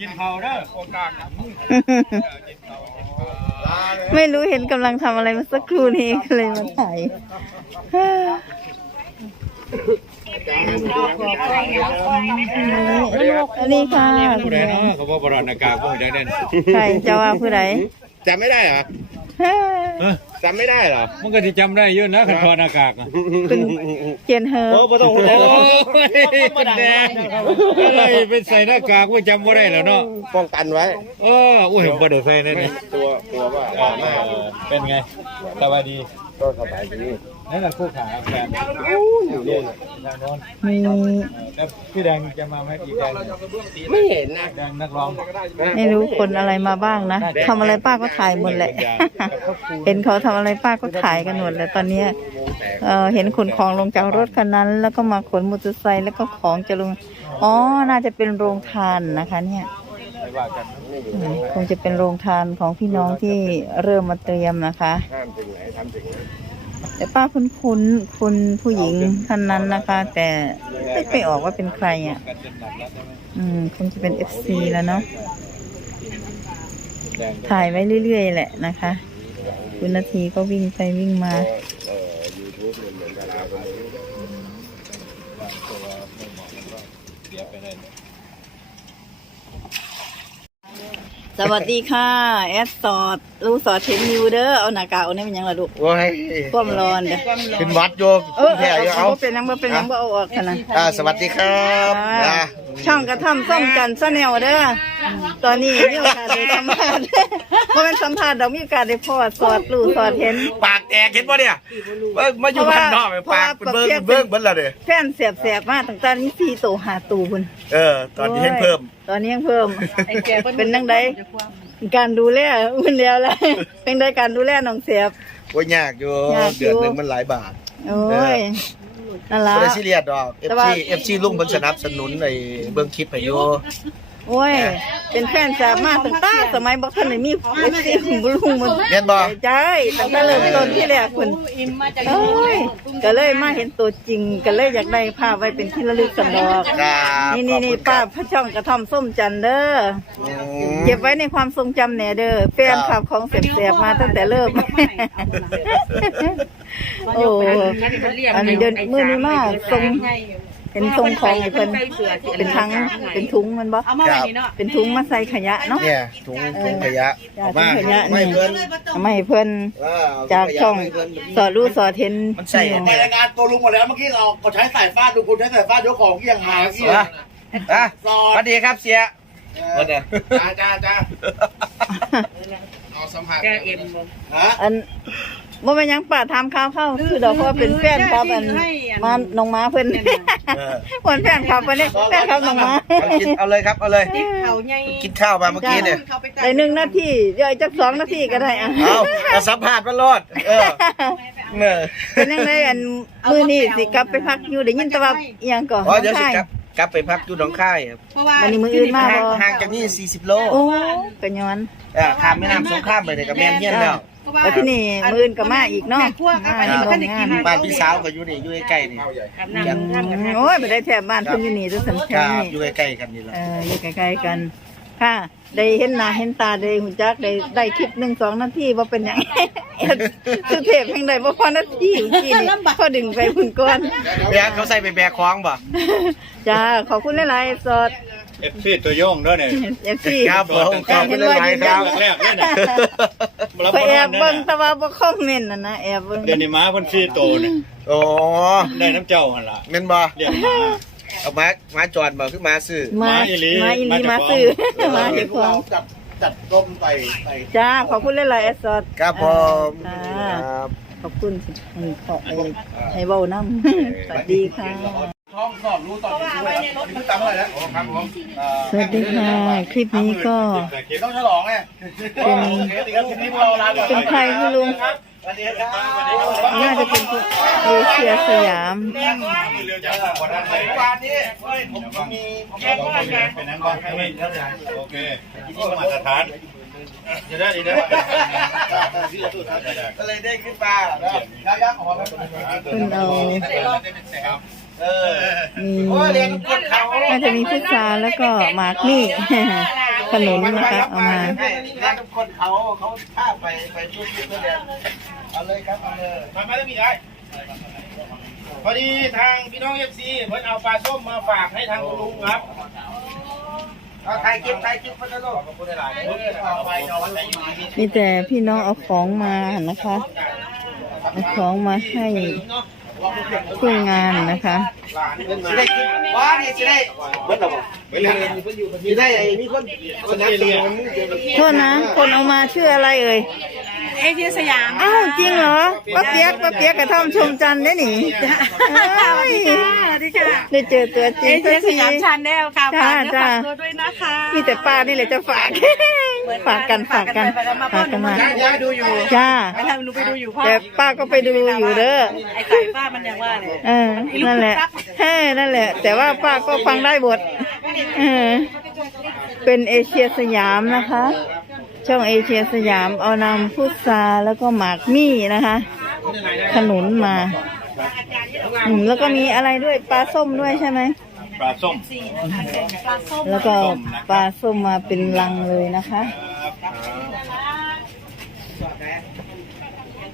กินเผาเด้อไม่รู้เห็นกำลังทำอะไรเมาสักครู่นี้ก็เลยมาถ่ายอันนี้ค่ะผู้ใดเนาะเขาบอกบรอนากาศพวกเด่นใครจะว่าผู้ใดจำไม่ได้เหรอ จำไม่ได้เหรอมันก็จะจำได้เยอะนะขันทอนอากาศคุณเจียนเฮอโอ้ไม่ต้องพูดโอ้แล้วยเป็นแดงอะไรเป็นใส่หน้ากากว่าจำว่าได้แล้วเนาะป้องกันไว้โอ้โอ้ยบ่ได้ใส่นั่นนี่ตัวตัวว่าเออเออเป็นไงสบายดีก็สบายดี นั่นแหละคู่ขาแฟนอยู่นี่ทางโน้นมีแล้วพี่แดงจะมาไหมอีกแดงไม่เห็นนะแดงนักร้องไม่รู้คนอะไรมาบ้างนะทำอะไรป้าก็ถ่ายหมดแหละ เห็นเขาทำอะไรป้าก็ถ่ายกันหมดแล้วตอนเนี้ยเออเห็นขนของลงจากรถคันนั้น แล้วก็มาขนมอเตอร์ไซค์แล้วก็ของจะลงอ๋อน่าจะเป็นโรงทานนะคะเนี่ยคงจะเป็นโรงทานของพี่น้องที่เริ่มมาเตรียมนะคะ ห้ามถึงไหนทำถึงไหนแต่ป้าคุ้นคุ้นๆคุณผู้หญิงท่านนั้นนะคะ แต่ไม่ไปออกว่าเป็นใครอะกันจนหนักแล้วใช่ไหมอืมคงจะเป็นเอฟซีแล้วเนาะแดงถ่ายไว้เรื่อยๆแหละนะคะ คุณนาทีก็วิ่งไปวิ่งมา เอ่อยูทูบเหมือนเหมือนดาราคนนี้ เสียไปเลย สวัสดีค่ะแอดสอดลูกสอดเทนนิวเด้อเอาหน้ากากเอาเนี่ยมันยังละลูกโอ้ยความร้อนเด้อเป็นวัดโยมเออแพ้เอาอยู่เอาเอาบ่เป็นยังบ่เป็นยังบ่เอาออกขนาดอ่าสวัสดีครับนะ ช่องกระทำส้มจันทร์ซะแนวเด้อตอนนี้มีโอกาสได้สัมภาษณ์ เพราะมันสัมภาษณ์เรามีโอกาสได้พอสอดลูกสอดเห็น ปากแตกเห็นป่ะเนี่ยเบิ่งมาอยู่เพราะว่าข้างนอกปากเพราะว่าเบิ้งเปรียบเบิ้งเบิ้งและเด้อแฟนเสียบแสบๆมากตั้งแต่นี้สี่ตัวหาตูพุ่นเออ ตอนนี้ให้เพิ่ม ตอนนี้ยังเพิ่ม เป็นนังไดการดูแลอุ่นแล้วล่ะเป็นได้การดูแลน้องเสียบ ว่ายากอยู่ยากอยู่ เดือนหนึ่งมันหลายบาท โอ้ย นั่นล่ะไม่ได้ซีเรียสดอก แต่ว่า FC FC ลุงมันสนับสนุนในเบื้องคลิปให้อยู่ โอ้ย เป็นแฟนสาวมากตั้งแต่สมัยบอกท่านไหนมีเอฟซีของบุลุงมันเรียนบ่ใจตั้งแต่เริ่มต้นที่แรกคุณเอ้ยก็เลยมาเห็นตัวจริง ก็เลยอยากได้ภาพไว้เป็นที่ระลึกสำดอกครับนี่นี่นี่ขอบคุณคป้ารับพระช่องกระท่อมส้มจันทร์เด้ออืม เก็บไว้ในความทรงจำแหน่เด้อแฟนคลับของเสียบๆมาตั้งแต่เริ่ม โอ้ อันนี้เดินมือนี้มากทรง เป็นทรงของไอ้เพิ่นเป็นทั้งเป็นถุงมันบ่เอามาไว้นี่เนาะเป็นถุงมาใส่ขยะเนาะเนี่ยถุงถุงขยะจ้ะเอามาถุงขยะไม่นี่เพิ่นเอามาให้เพิ่นเออเถุจากขยะช่องให้เพิ่นสอดรู้สอดเห็นมันใส่ในรายการตัวลุงหมดแล้วเมื่อกี้เราก็ใช้สายฟาดดูคุณใช้สายฟาดยกของเกี่ยงหาเกี่ยงอะอะสวัสดีครับเสียสวัสดีจ้าจ้าจ้าเอาสัมผัสแกเอ็มบ่ฮะอัน บ่แม่นหยังป้าถามข่าวเข้าคือดอกเพราะว่าเป็นแฟนครับอันมาน้องม้าเพิ่นเออเหมือนแฟนคลับเพิ่นนี่แฟนคลับน้องม้าเอากินเอาเลยครับเอาเลยเขาใหญ่กินข้าวมาเมื่อกี้เนี่ยเขาไปได้หนึ่งนาทีเดี๋ยวอีกจักสองนาทีก็ได้อะเอาเอาสัมผัสมันรอด เออเออเป็นยังไงอันมื้อนี้สิกลับไปพักอยู่ได้ยินแต่ว่าอีหยังก่อนอ๋อเดี๋ยวสิกลับกลับไปพักอยู่หนองค่ายครับเพราะว่าวันนี้มื้ออื่นมาห่างบ่ห่างจากนี่40 โลโอ้ก็ย้อน เออข้ามแม่น้ำสงครามไปเลยกับแม่นเฮียนแล้ว เพราะว่าแล้วที่นี่มื้ออื่นก็มาอีกเนาะแม่ครัวครับอันนี้มันก็ได้กิน บ้านพี่สาวก็อยู่นี่อยู่ใกล้ๆนี่ อาบน้ำท่านกันโอ้ยไปได้แถบบ้านเพิ่นอยู่นี่ด้วยสันคแค่รับนี้อยู่ใกล้ๆกันนี่แหละ เอออยู่ใกล้ๆกัน ค่ะ ได้เห็นหน้าเห็นตาได้หุ่นจักได้ได้คลิปหนึ่งสองนาทีว่าเป็นหยังสุเทพแห่งใดบ่พอนาทีเมื่อกี้นี่พอดึงไปพุ่นก่อน แบกเขาใส่ไปแบกคล้องบ่ จ้าขอบคุณหลายๆสด เอฟซีตัวโย่งด้วยเนี่ยเอฟซีครับผมขอบคุณหลายๆครับแรกๆเลยนะไปแอบเบิ่งแต่ว่าบ่คอมเมนต์น่ะนะแอบเบิ่งเดี๋ยวนี้ม้าเพ่นซีโตเนี่ยโอ้ได้น้ำเจ้าหันละแม่นบ่เรียกม้าเอามามาจอดบ่คือมาซื้อมามาอีหลีมาอีหลีมามาจากซื้อของมาเห็เห็นนพขวกอเรางจัดจัดต้มใส่ใส่จ้าขอบคุณหลายๆแอดสดครับผมอ่าครับขอบคุณสิให้ขอให้ให้เว้านำสวัสดีค่ะ ท้องสอบรู้ตอนนี้ด้วยครับนี่ตามเท่าไรแล้วครับผมสวัสดีค่ะ คลิปนี้ก็เดี๋ยวต้องฉลองไงเป็นเดี๋ยวคลิปนี้พวกเราลาก่อนเป็นใครคุณลุงครับน่าจะเป็นคุณเอเชียสยามเมื่อวานนี้เฮ้ยผมผมมีผมมีเป็นนั้นบ้างโอเคมาตรฐานเดี๋ยวได้ดีนะก็เลยได้ขึ้นมาย้ายๆของเราคุณเอา เออมีโอ้ยเลี้ยงคนเขาน่าจะมีพุทราแล้วก็หมากมี่ ขนุนนะคะเอามา ให้เลี้ยงคนเขาเขาพาไปไปช่วยเพื่อนเลี้ยงเอาเลยครับเอาเลยมาไม่ได้มีได้พอดีทางพี่น้องเอฟซีเพิ่นเอาปลาส้มมาฝากให้ทางคุณลุงครับเอาใครกินใครกินคนละโลกขอบคุณหลายๆเอาไปเอาไว้อยู่ที่มีแต่พี่น้องเอาของมานะคะ เอาของมาให้ ช่วยงานนะคะ จะได้กินว่านี่จะได้เบิดหรอบอกไม่เลยจะได้ไอ้มีคนสนับสนุน โทษนะ คนเอามาชื่ออะไรเอ่ยเอเชียสยามอ้าวจริงเหรอป้าเปียกป้าเปียกกระท่อมชมจันทร์ได้หนิเอ้ยสวัสดีค่ะได้เจอตัวจริงเอเชียสยามทีชาแนลค่ะฝากฝากตัวด้วยนะคะมีแต่ป้านี่แหละจะฝากฝากกันฝากกันฝากกันมาย้าดูอยู่จ้าไปทำหนูไปดูอยู่พ่อแต่ป้าก็ไปดูอยู่เด้อไอ้สายฟ้ามันยังว่าเลยเออนั่นแหละเฮ้นั่นแหละ แต่ว่าป้าก็ฟังได้บทเออเป็นเอเชียสยามนะคะ ช่องเอเชียสยามเอานำพุทราแล้วก็หมากมี่นะคะ ขนุนมาอืมแล้วก็มีอะไรด้วยปลาส้มด้วยใช่ไหมปลาส้มแล้วก็ปลาส้มมาเป็นลังเลยนะคะ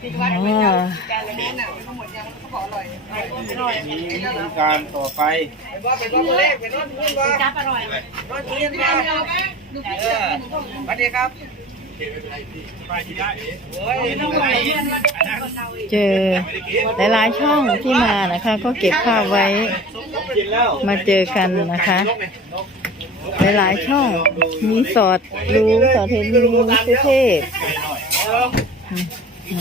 อ๋อการต่อไปจับอร่อยสวัสดีครับ เจอหลายๆช่องที่มานะคะ ก็เก็บภาพไว้มาเจอกันนะคะ หลายๆช่องมีสอดรู้สอดเทนมีสุเทพ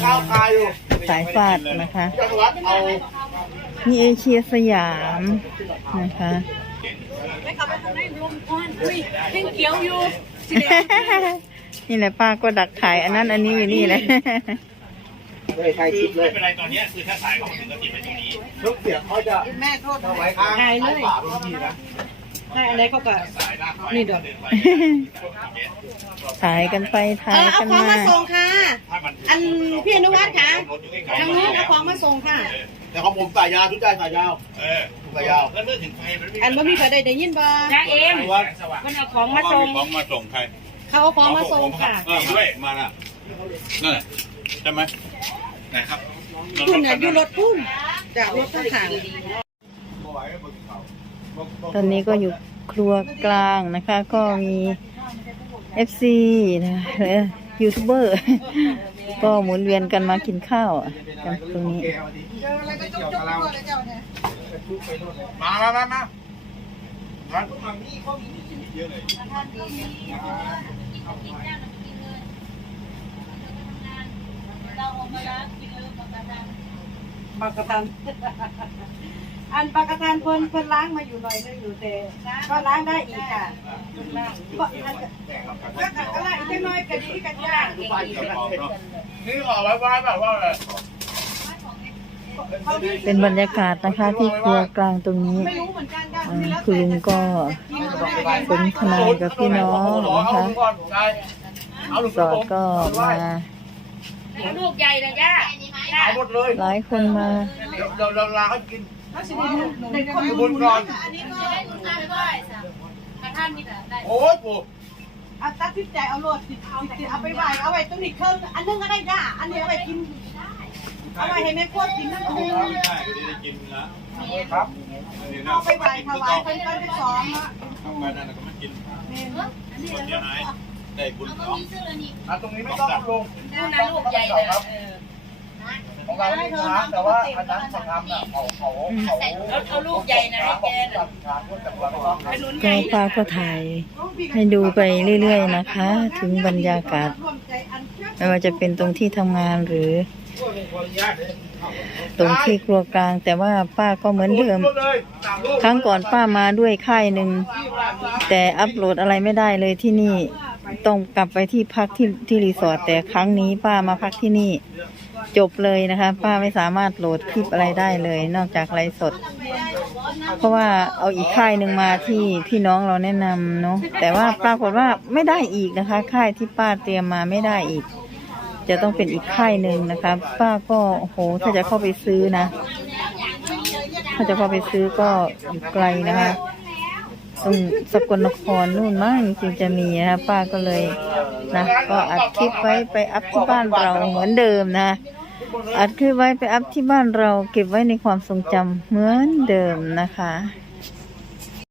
ข้าวคาอยู่สายฟาดนะคะจังหวัดเอามีเอเชียสยามนะคะไม่ขับไปทางไหนลมควันอุ้ยเพ่งเขียวอยู่ นี่แหละป้าก็ดักถ่ายอันนั้นอันนี้อยู่นี่แหละ เลยใครคิดเลไม่ยเป็นไรตอนเนี้ยคือถ้าสายเขาถึงก็ติดไปตรงนี้ลูกเสียงเขาจะแม่โทษเอาไว้ข้างฝาพื้นที่นะให้อะไรเขาก็นี่เด้อถ่ายกันไปเอถ่ายอเอากันของมามาส่งค่ะ ถ้ามันอันพี่อนุวัฒน์ค่ะทางนู้นเอาของมาส่งค่ะ แต่ของผมสายยาวทุกใจสายยาวเออสายยาวแล้วเรื่องถึงไฟมันไม่อันบ่มีใครได้ได้ยินบ่จ้าเอ็มว่ามันเอาของมาส่งของมาส่งใคร เขาเอาของมาส่งค่ะ เออด้วยมาน่ะนั่นแหละใช่ไหมนะครับคุณน่ะอยู่รถพุ่นจากรถข้างตอนนี้ก็อยู่ครัวกลางนะคะ ก็มีเอฟซีนะและยูทูบเบอร์ ก็หมุนเวียนกันมากินข้าวกันตรงนี้ มามามามา ๆปากกระทันอันปากกระทันเพิ่นเพิ่นล้างมาอยู่หน่อยนึงอยู่แต่ก็ล้างได้อีกค่ะก็อันก็ก็ล้างอีกน้อยก็ดีกันยากนี่ขอไว้ไว้แบบว่าอะไร เป็นบรรยากาศนะคะที่ครัวกลางตรงนี้ไม่รู้เหมือนกันค่ะอ่าคุณลุงก็สนทนากับพี่น้องนะคะเอาลูกสอดก็มาลูกใหญ่นะย่าเอาหมดเลยหลายคนมาเดี๋ยวเดี๋ยวเราลาเขากินในคนบุญก่อนอันนี้ก็ได้คุณทานด้วยกระท่านนี่ได้โอ้ยปู่อาตัดสินใจเอาโหลดติดเอาติดเอาไปไหวเอาไว้ตรงนี้เครื่องอันนึงก็ได้ย่าอันนี้เอาไว้กิน เอาไว้ให้แม่ครัวกินนั่นนึงได้ได้กินแล้วครับเอาไปไหวถวายเพิ่นก็ได้สอนละทำไปนั่นก็มากินคนเสียหายได้บุญเนาะอะตรงนี้ไม่ต้องลงนู่นนะลูกใหญ่เลยของเราไม่ช้าแต่ว่าอันนั้นเขาทำน่ะเขาเขาเขาเอาลูกใหญ่นะให้แกจับช้างก็จับเราต้องเป็นหนุนใหก็ญ่ป้าก็ถ่ายให้ดูไปเรื่อย ๆ นะคะ ถึงบรรยากาศไม่ว่าจะเป็นตรงที่ทำงานหรือ ตรงที่ครัวกลาง แต่ว่าป้าก็เหมือนเดิมเลยสามลูกครั้งก่อนป้ามาด้วยค่ายหนึ่ง แต่อัปโหลดอะไรไม่ได้เลยที่นี่ ต้องกลับไปที่พักที่ที่รีสอร์ทแต่ครั้งนี้ป้ามาพักที่นี่ จบเลยนะคะ ป้าไม่สามารถโหลดคลิปอะไรได้เลย นอกจากไลฟ์สด เพราะว่าเอาอีกค่ายหนึ่งมาที่พี่น้องเราแนะนำเนาะแต่ว่าปรากฏว่าไม่ได้อีกนะคะ ค่ายที่ป้าเตรียมมาไม่ได้อีก จะต้องเป็นอีกค่ายหนึ่งนะคะ ป้าก็โอ้โหถ้าจะเข้าไปซื้อนะ ถ้าจะพอไปซื้อก็อยู่ไกลนะคะ ตรงสกลนครนู่นมั้งจริงจะมีนะคะป้าก็เลยนะ ก็อัดคลิปไว้ไปอัพที่บ้านเราเหมือนเดิมนะอัดคลิปไว้ไปอัพที่บ้านเราเก็บไว้ในความทรงจำเหมือนเดิมนะคะ